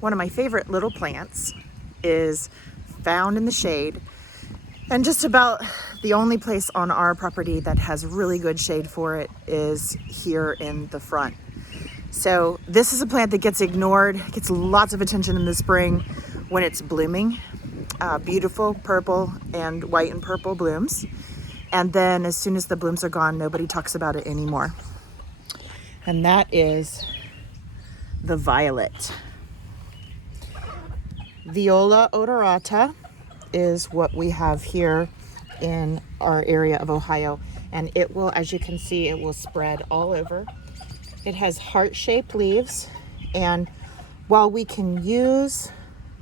one of my favorite little plants is found in the shade, and just about the only place on our property that has really good shade for it is here in the front. So this is a plant that gets ignored, gets lots of attention in the spring when it's blooming. Beautiful purple and white and purple blooms. And then as soon as the blooms are gone, nobody talks about it anymore. And that is the violet. Viola odorata is what we have here in our area of Ohio. And it will, as you can see, it will spread all over. It has heart-shaped leaves. And while we can use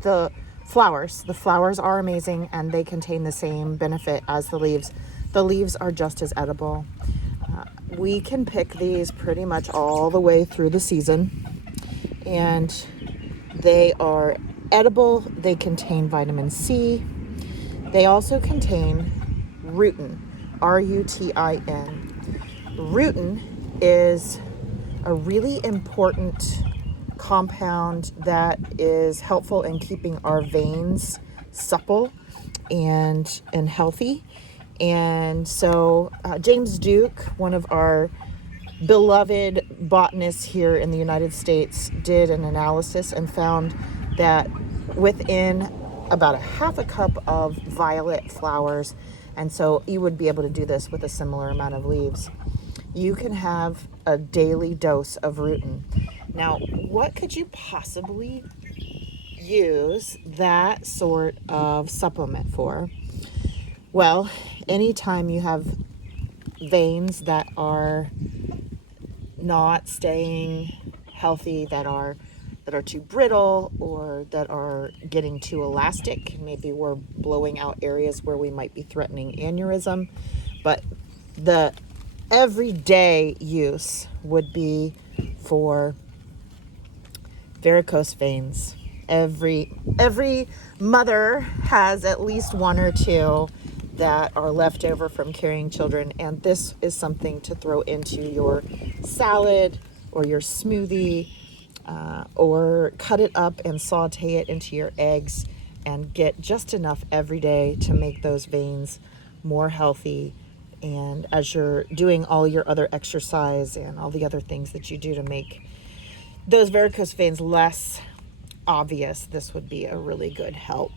the flowers are amazing and they contain the same benefit as the leaves. The leaves are just as edible. We can pick these pretty much all the way through the season, and they are edible. They contain vitamin C. They also contain rutin, R-U-T-I-N. Rutin is a really important compound that is helpful in keeping our veins supple and healthy. And so James Duke, one of our beloved botanists here in the United States, did an analysis and found that within about a half a cup of violet flowers, and so you would be able to do this with a similar amount of leaves, you can have a daily dose of rutin. Now, what could you possibly use that sort of supplement for? Well, anytime you have veins that are not staying healthy, that are too brittle, or that are getting too elastic, maybe we're blowing out areas where we might be threatening aneurysm, but the everyday use would be for varicose veins. Every mother has at least one or two that are left over from carrying children, and this is something to throw into your salad or your smoothie, or cut it up and saute it into your eggs and get just enough every day to make those veins more healthy. And as you're doing all your other exercise and all the other things that you do to make those varicose veins less obvious, this would be a really good help.